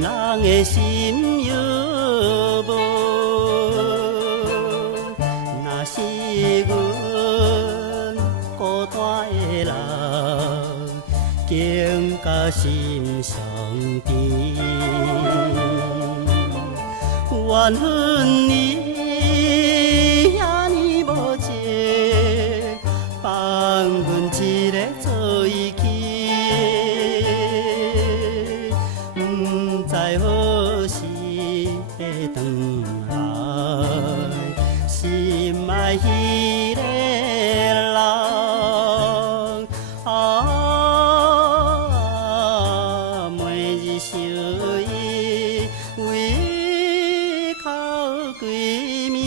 人的心有无？若是阮孤单的人，竟甲心伤甜。怨恨你遐尼无情，放阮一个做伊去。知何时会转来，心爱迄个人啊，每日想伊，为哭规暝。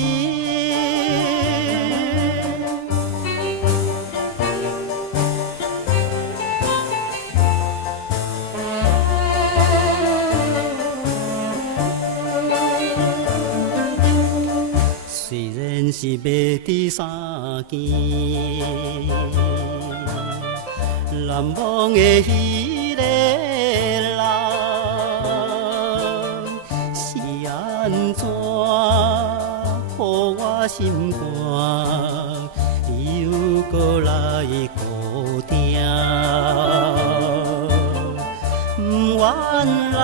虽然是要伫三更，难忘的迄个人，是安怎予我心肝又搁来孤单？不愿来，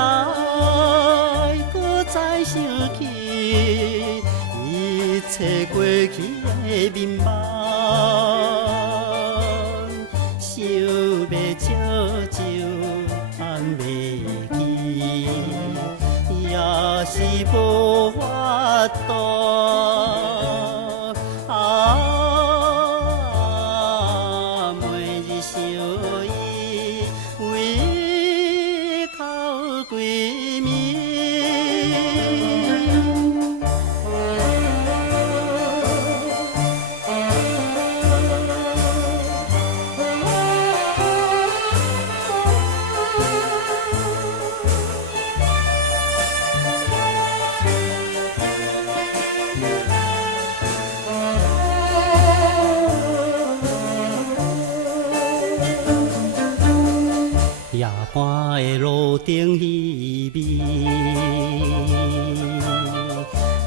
搁再想起。一切过去的面目，想要照照放袂记，也是无法度。啊，每日想伊，为哭规暝。夜半的路灯稀微，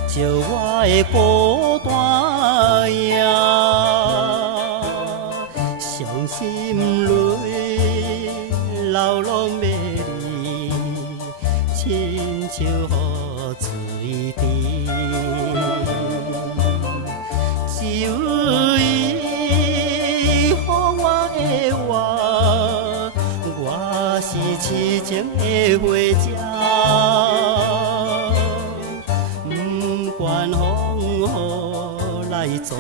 照我的孤单影，伤心泪流浪要离，亲像雨水滴，只有伊予我的话。我是痴情的花者，不管风雨来作。